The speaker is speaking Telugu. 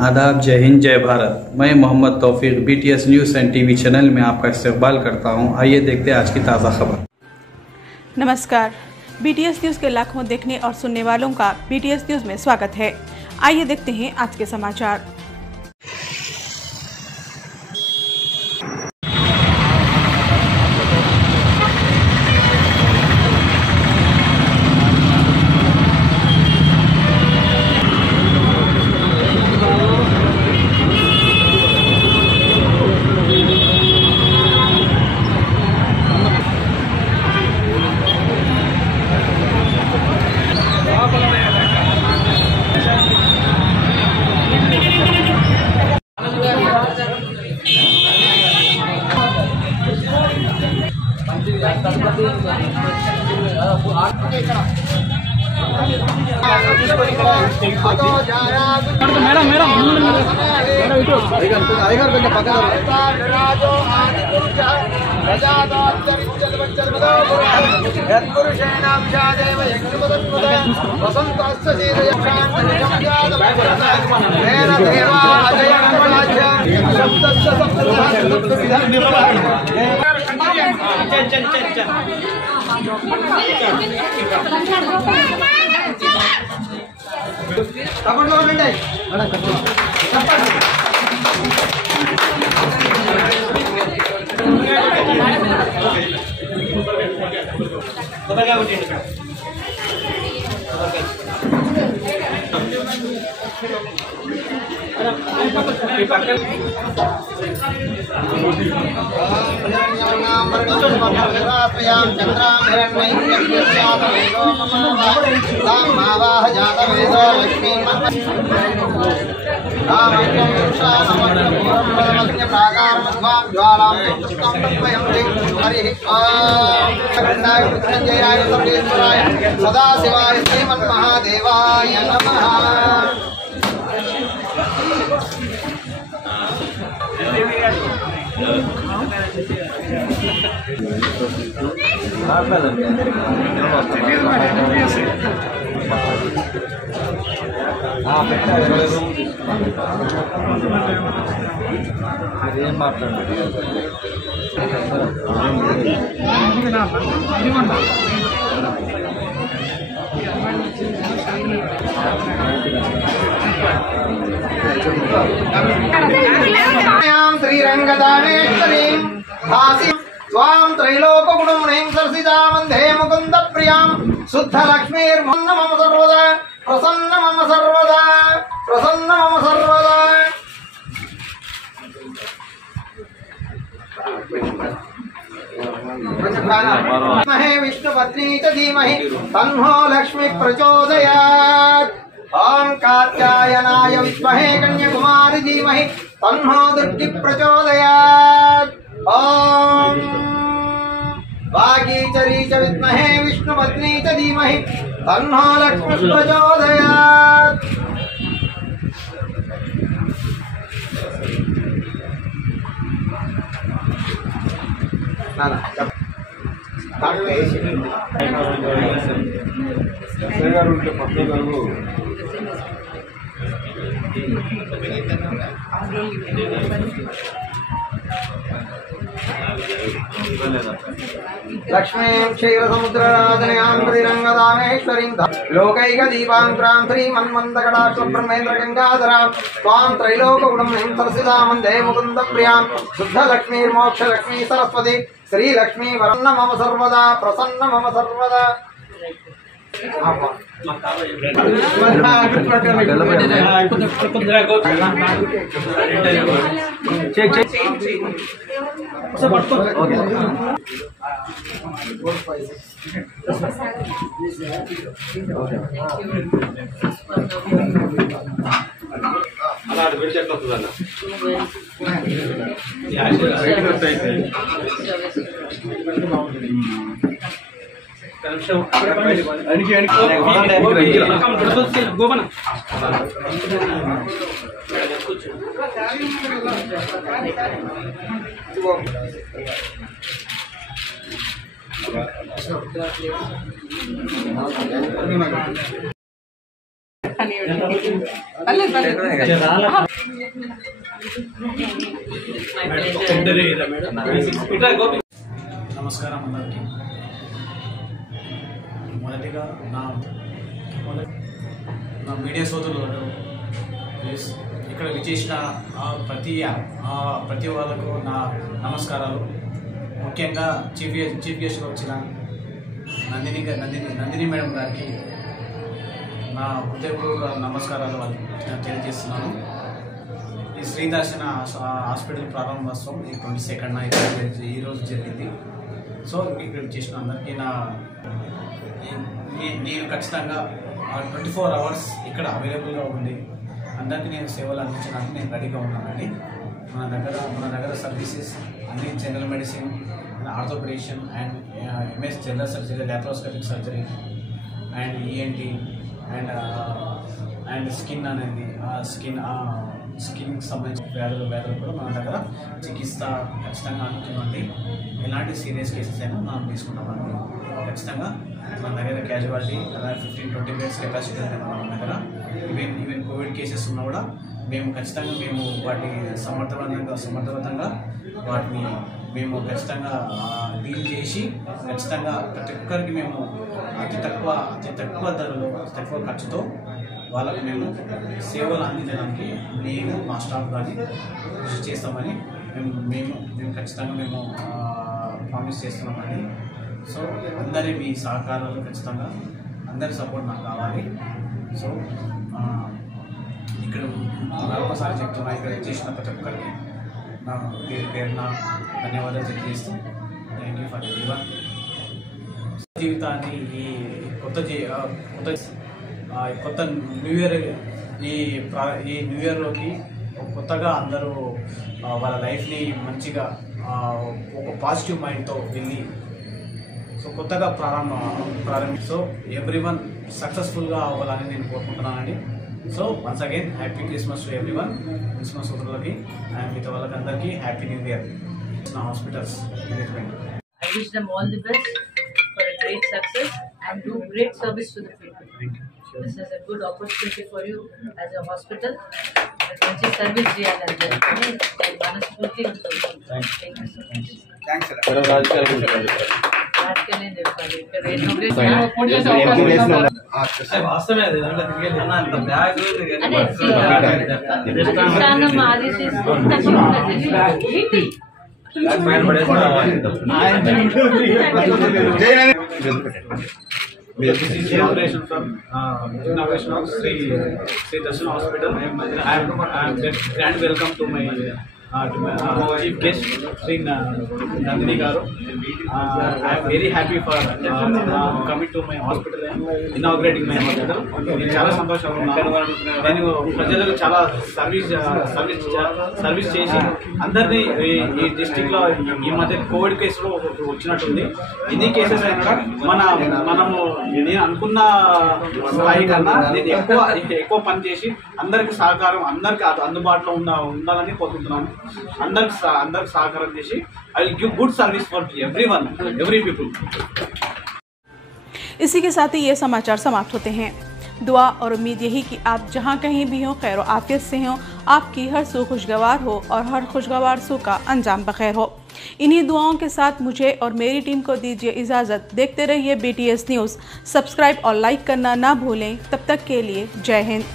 आदाब, जय हिंद, जय भारत। मैं मोहम्मद तौफीक BTS news and TV channel में आपका इस्तकबाल करता हूं। आइए देखते हैं आज की ताज़ा खबर। नमस्कार, BTS न्यूज़ के लाखों देखने और सुनने वालों का BTS न्यूज़ में स्वागत है। आइए देखते हैं आज के समाचार। सदाशिवाय श्रीमन्महादेवाय नमः। श्रीरंगदानेश्वरीं हासिं स्वां त्रैलोकगुणमुनीं सरसिजां वन्दे मुकुन्दप्रियां शुद्धलक्ष्मीर्मन्न मम सर्वदा प्रसन्न मम सर्वदा प्रसन्न मम सर्वदा। महे विष्णुपत्नी च धीमहि तन्नो लक्ष्मी प्रचोदयात्। ओम कात्यायनाय विद्महे कन्याकुमारी धीमहि तन्नो दुर्गी प्रचोदयात्। ओम वागीचरी च विद्महे विष्णुपत्नी च धीमहि तन्नो लक्ष्मी प्रचोदयात्। लक्ष्मीं क्षीरसमुद्रराजनयां श्रीरंगदानेश्वरीं लोकैकदीपाङ्कुरां श्रीमन्मन्दकटाक्षब्रह्मेन्द्रगङ्गाधरां त्वां त्रैलोकगुणमुनीं सरसिजां वन्दे मुकुन्दप्रियां शुद्धलक्ष्मीर्मोक्षलक्ष्मी सरस्वती श्रीलक्ष्मी वरन्न मम सर्वदा प्रसन्न मम सर्वदा। నమస్కారం అందరికీ. మొదటిగా నా మీడియా సోదరులకు ప్లీజ్ ఇక్కడ విచేసిన ప్రతి వాళ్ళకు నా నమస్కారాలు. ముఖ్యంగా చీఫ్ గెస్ట్గా వచ్చిన నందిని మేడం గారికి నా హృదయపూర్వక నమస్కారాలు తెలియజేస్తున్నాను. ఈ శ్రీ దర్శన హాస్పిటల్ ప్రారంభోత్సవం ఈ 22న ఈరోజు జరిగింది. సో ఇక్కడ చేసిన అందరికీ నేను ఖచ్చితంగా 24 hours ఇక్కడ అవైలబుల్గా ఉండి అందరికీ నేను సేవలు అందించడానికి నేను రెడీగా ఉన్నానండి. మన దగ్గర సర్వీసెస్ అన్ని general medicine, orthopaedician and MS general surgery, laparoscopic surgery and ENT and skin అనేది స్కిన్కి సంబంధించిన వ్యాధులు కూడా మన దగ్గర చికిత్స ఖచ్చితంగా అందుతుందండి. ఎలాంటి సీరియస్ కేసెస్ అయినా మనం తీసుకుంటామండి. ఖచ్చితంగా మన దగ్గర క్యాజువాలిటీ 15-20 బెడ్స్ కెపాసిటీ ఉంది మన దగ్గర. ఈవెన్ కోవిడ్ కేసెస్ ఉన్నా కూడా మేము ఖచ్చితంగా వాటిని సమర్థవంతంగా వాటిని మేము ఖచ్చితంగా డీల్ చేసి ఖచ్చితంగా ప్రతి ఒక్కరికి మేము అతి తక్కువ ధరలో అతి తక్కువ ఖర్చుతో వాళ్ళకు మేము సేవలు అందించడానికి మేము మా స్టాఫ్ కానీ కృషి చేస్తామని మేము ఖచ్చితంగా ప్రామిస్ చేస్తున్నామండి. సో అందరి మీ సహకారాలు ఖచ్చితంగా అందరి సపోర్ట్ నాకు కావాలి. సో ఇక్కడ మరొకసారి చెప్తున్నా, ఇక్కడ చేసిన ప్రతి ఒక్కరికి నా పేరున ధన్యవాదాలు తెలియజేస్తూ థ్యాంక్ యూ ఫర్ ఎవరీవన్. జీవితాన్ని ఈ కొత్త న్యూ ఇయర్ ఈ న్యూ ఇయర్లోకి కొత్తగా అందరూ వాళ్ళ లైఫ్ని మంచిగా ఒక పాజిటివ్ మైండ్తో వెళ్ళి సో కొత్తగా ప్రారంభిస్తూ ఎవ్రీవన్ సక్సెస్ఫుల్గా అవ్వాలని నేను కోరుకుంటున్నానండి. So once again happy Christmas to everyone. Christmas సోదరులకి అండ్ మిగతా వాళ్ళకి అందరికీ హ్యాపీ న్యూ ఇయర్. నా hospitals management. I wish them all the best for a great success and do great service to the people. This is a good opportunity for you as a hospital. మంచి సర్వీస్ చేయాలంటే మనస్ఫూర్తి ఉంటుంది. Thank you so much. రాజకీయాలు చెప్పాలి ఇక్కడ మాది This is the operation from inauguration of Sri Darshan Hospital. I am grand welcome to my chief guest Sri Nandini Garu. I am very happy for coming to my hospital and inaugurating my hospital. నేను చాలా సంతోషంగా ఉన్నాను. నేను ప్రజలకు చాలా సర్వీస్ చేసి అందరినీ ఈ డిస్ట్రిక్ట్లో ఈ మధ్య కోవిడ్ కేసులో వచ్చినట్టుంది. ఎన్ని కేసెస్ అయినా మనము నేను అనుకున్న స్థాయి కన్నా నేను ఎక్కువ పని చేసి అందరికి సహకారం అందరికి అందుబాటులో ఉండాలని కోరుకుంటున్నాను. అందరికి సహకారం చేసి I will give good service for everyone every people. इसी के साथ ही ये समाचार समाप्त होते हैं। दुआ और उम्मीद यही कि आप जहाँ कहीं भी हों खैर आफियत से हों, आपकी हर सू खुशगवार हो और हर खुशगवार सू का अंजाम बखैर हो। इन्हीं दुआओं के साथ मुझे और मेरी टीम को दीजिए इजाज़त। देखते रहिए BTS न्यूज़। सब्सक्राइब और लाइक करना ना भूलें। तब तक के लिए जय हिंद।